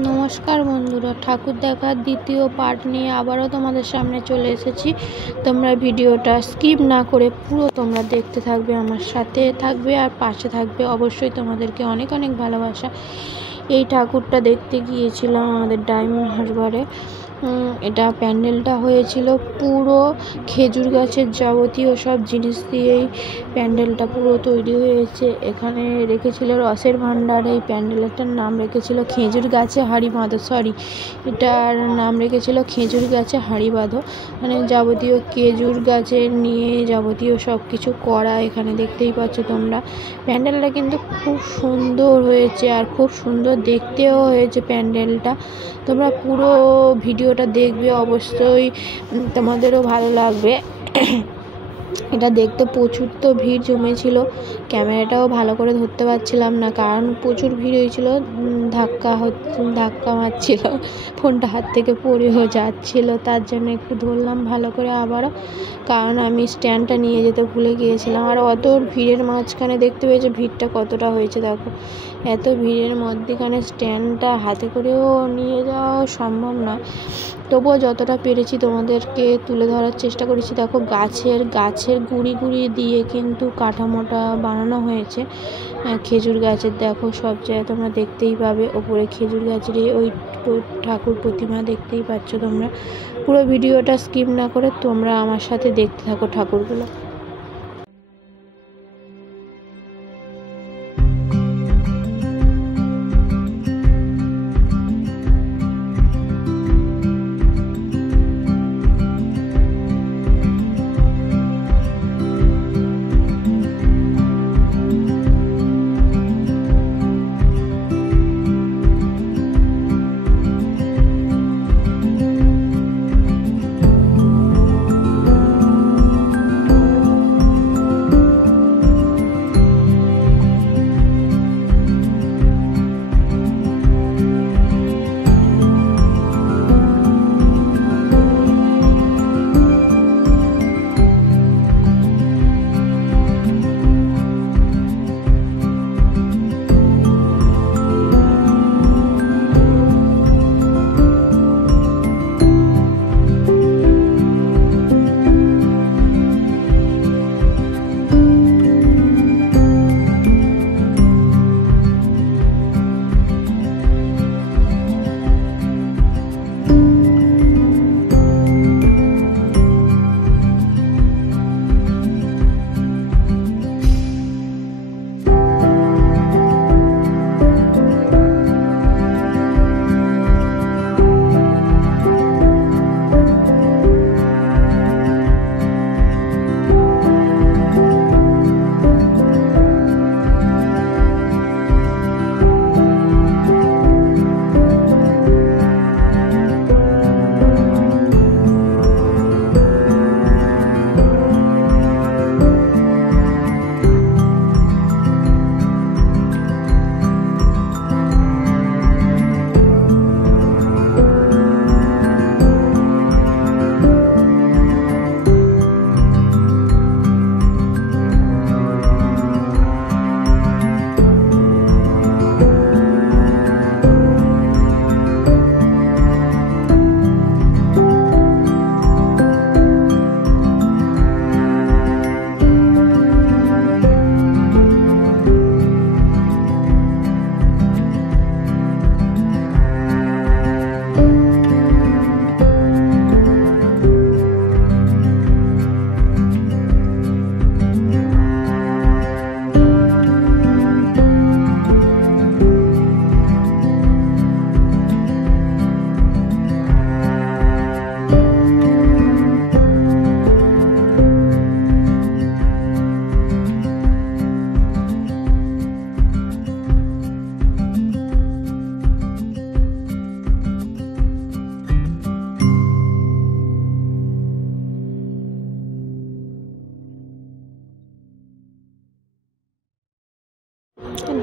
নমস্কার বন্ধুরা, ঠাকুর দেখার দ্বিতীয় পার্ট নিয়ে আবারও তোমাদের সামনে চলে এসেছি। তোমরা ভিডিওটা স্কিপ না করে পুরো তোমরা দেখতে থাকবে, আমার সাথে থাকবে আর পাশে থাকবে। অবশ্যই তোমাদেরকে অনেক অনেক ভালোবাসা। এই ঠাকুরটা দেখতে গিয়েছিলাম আমাদের ডায়মন্ড হারবারে। এটা প্যান্ডেলটা হয়েছিল পুরো খেজুর গাছের যাবতীয় সব জিনিস দিয়েই প্যান্ডেলটা পুরো তৈরি হয়েছে। এখানে রেখেছিল রসের ভাণ্ডার। এই প্যান্ডেলটার নাম রেখেছিল খেজুর গাছে হাঁড়ি বাঁধো, এটার নাম রেখেছিল খেজুর গাছে হাঁড়ি বাঁধো। মানে যাবতীয় খেজুর গাছের নিয়ে যাবতীয় সব কিছু করা এখানে দেখতেই পাচ্ছ তোমরা। প্যান্ডেলটা কিন্তু খুব সুন্দর হয়েছে আর খুব সুন্দর দেখতেও হয়েছে প্যান্ডেলটা। তোমরা পুরো ভিডিওটা দেখবে, অবশ্যই তোমাদেরও ভালো লাগবে। এটা দেখতে প্রচুর তো ভিড় জমেছিল, ক্যামেরাটাও ভালো করে ধরতে পারছিলাম না কারণ প্রচুর ভিড় হয়েছিল। ধাক্কা মারছিল, ফোনটা হাত থেকে পড়েও যাচ্ছিল, তার জন্য একটু ধরলাম ভালো করে আবারও, কারণ আমি স্ট্যান্ডটা নিয়ে যেতে ভুলে গিয়েছিলাম। আর অত ভিড়ের মাঝখানে দেখতে পেয়েছে ভিড়টা কতটা হয়েছে, দেখো এত ভিড়ের মধ্যেখানে স্ট্যান্ডটা হাতে করেও নিয়ে যাওয়া সম্ভব না, তবুও যতটা পেরেছি তোমাদেরকে তুলে ধরার চেষ্টা করেছি। দেখো গাছের গুঁড়ি দিয়ে কিন্তু কাঠামোটা বানানো হয়েছে খেজুর গাছের। দেখো সব জায়গায় তোমরা দেখতেই পাবে, ওপরে খেজুর গাছের ওই ঠাকুর প্রতিমা দেখতেই পাচ্ছ তোমরা। পুরো ভিডিওটা স্কিপ না করে তোমরা আমার সাথে দেখতে থাকো ঠাকুরগুলো।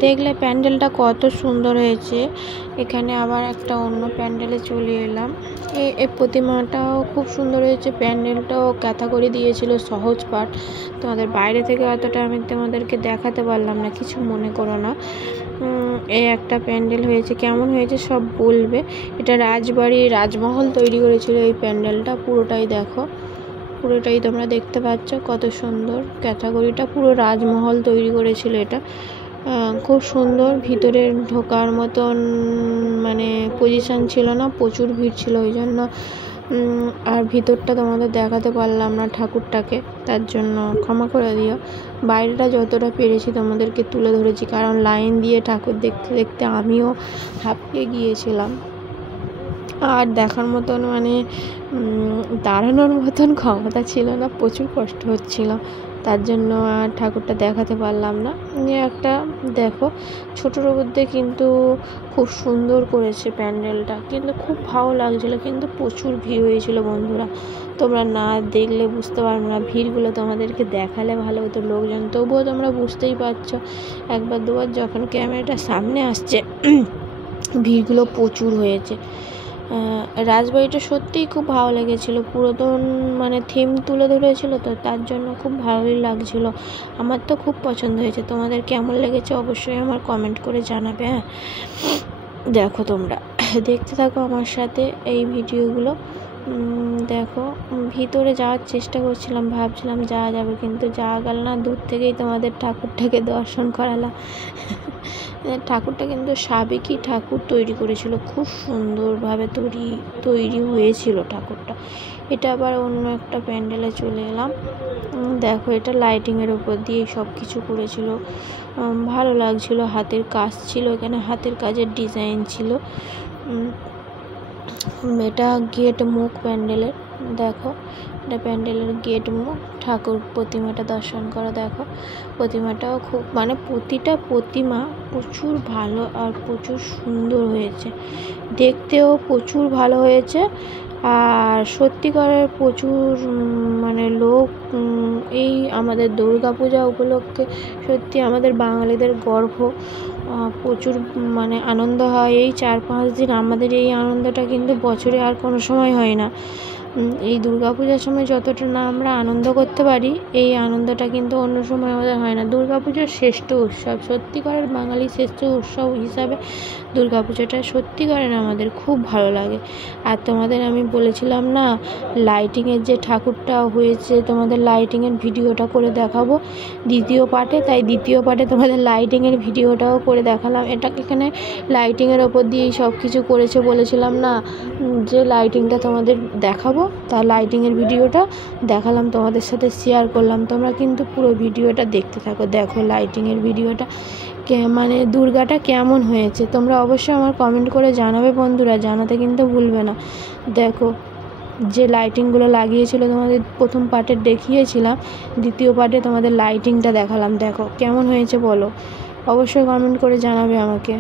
দেখলে প্যান্ডেলটা কত সুন্দর হয়েছে। এখানে আবার একটা অন্য প্যান্ডেলে চলে এলাম। এই প্রতিমাটাও খুব সুন্দর হয়েছে, প্যান্ডেলটাও ক্যাথাগরি দিয়েছিল সহজ পাঠ। তোমাদের বাইরে থেকে অতটা আমি তোমাদেরকে দেখাতে পারলাম না, কিছু মনে করো না। এই একটা প্যান্ডেল হয়েছে, কেমন হয়েছে সব বলবে। এটা রাজবাড়ি রাজমহল তৈরি করেছিল এই প্যান্ডেলটা, পুরোটাই দেখো, পুরোটাই তোমরা দেখতে পাচ্ছ কত সুন্দর। ক্যাটাগরিটা পুরো রাজমহল তৈরি করেছিল এটা, খুব সুন্দর। ভিতরে ঢোকার মতন মানে পজিশান ছিল না, প্রচুর ভিড় ছিল ওই জন্য আর ভিতরটা তোমাদের দেখাতে পারলাম না ঠাকুরটাকে, তার জন্য ক্ষমা করে দিও। বাইরেটা যতটা পেরেছি তোমাদেরকে তুলে ধরেছি, কারণ লাইন দিয়ে ঠাকুর দেখতে দেখতে আমিও হাঁপিয়ে গিয়েছিলাম। আর দেখার মতন মানে দাঁড়ানোর মতন ক্ষমতা ছিল না, প্রচুর কষ্ট হচ্ছিল, তার জন্য আর ঠাকুরটা দেখাতে পারলাম না। একটা দেখো ছোটোর মধ্যে কিন্তু খুব সুন্দর করেছে প্যান্ডেলটা, কিন্তু খুব ভালো লাগছিলো, কিন্তু প্রচুর ভিড় হয়েছিল বন্ধুরা। তোমরা না দেখলে বুঝতে পারবে না, ভিড়গুলো তোমাদেরকে দেখালে ভালো হতো, লোকজন, তবুও তোমরা বুঝতেই পারছো একবার দুবার যখন ক্যামেরাটা সামনে আসছে ভিড়গুলো প্রচুর হয়েছে। রাজবাড়িটা সত্যিই খুব ভালো লেগেছিলো, পুরাতন মানে থিম তুলে ধরেছিল তো, তার জন্য খুব ভালোই লাগছিল। আমার তো খুব পছন্দ হয়েছে, তোমাদের কেমন লেগেছে অবশ্যই আমার কমেন্ট করে জানাবে। হ্যাঁ, দেখো তোমরা দেখতে থাকো আমার সাথে এই ভিডিওগুলো। দেখো ভিতরে যাওয়ার চেষ্টা করছিলাম, ভাবছিলাম যাওয়া যাবে, কিন্তু যাওয়া গেল না। দূর থেকেই তোমাদের ঠাকুরটাকে দর্শন করালাম। ঠাকুরটা কিন্তু সাবেকি ঠাকুর তৈরি করেছিল, খুব সুন্দরভাবে তৈরি হয়েছিল ঠাকুরটা। এটা আবার অন্য একটা প্যান্ডেলে চলে এলাম। দেখো এটা লাইটিংয়ের উপর দিয়ে সব কিছু করেছিল, ভালো লাগছিল। হাতের কাজ ছিল এখানে, হাতের কাজের ডিজাইন ছিল। এটা গেট মুখ প্যান্ডেলের, দেখো এটা প্যান্ডেলের গেট মুখ। ঠাকুর প্রতিমাটা দর্শন করো, দেখো প্রতিমাটাও খুব মানে প্রতিটা প্রতিমা প্রচুর ভালো আর প্রচুর সুন্দর হয়েছে, দেখতেও প্রচুর ভালো হয়েছে। আর সত্যিকারের প্রচুর মানে লোক এই আমাদের দুর্গাপূজা উপলক্ষে সত্যি আমাদের বাঙালিদের গর্ব, প্রচুর মানে আনন্দ হয় এই 4-5 দিন। আমাদের এই আনন্দটা কিন্তু বছরে আর কোনো সময় হয় না। এই দুর্গাপূজার সময় যতটা না আমরা আনন্দ করতে পারি, এই আনন্দটা কিন্তু অন্য সময় আমাদের হয় না। দুর্গাপূজার শ্রেষ্ঠ উৎসব, সত্যিকারের বাঙালি শ্রেষ্ঠ উৎসব হিসাবে দুর্গাপূজাটা সত্যিকারের আমাদের খুব ভালো লাগে। আর তোমাদের আমি বলেছিলাম না লাইটিংয়ের যে ঠাকুরটা হয়েছে, তোমাদের লাইটিংয়ের ভিডিওটা করে দেখাবো দ্বিতীয় পার্টে, তাই দ্বিতীয় পার্টে তোমাদের লাইটিংয়ের ভিডিওটাও করে দেখালাম। এটা এখানে লাইটিংয়ের ওপর দিয়েই সব কিছু করেছে বলেছিলাম না, যে লাইটিংটা তোমাদের দেখাবো, তার লাইটিংয়ের ভিডিওটা দেখালাম, তোমাদের সাথে শেয়ার করলাম। তোমরা কিন্তু পুরো ভিডিওটা দেখতে থাকো। দেখো লাইটিংয়ের ভিডিওটা মানে দুর্গাটা কেমন হয়েছে তোমরা অবশ্যই আমার কমেন্ট করে জানাবে বন্ধুরা, জানাতে কিন্তু ভুলবে না। দেখো যে লাইটিংগুলো লাগিয়েছিল তোমাদের প্রথম পার্টে দেখিয়েছিলাম, দ্বিতীয় পার্টে তোমাদের লাইটিংটা দেখালাম। দেখো কেমন হয়েছে বলো, অবশ্যই কমেন্ট করে জানাবে আমাকে।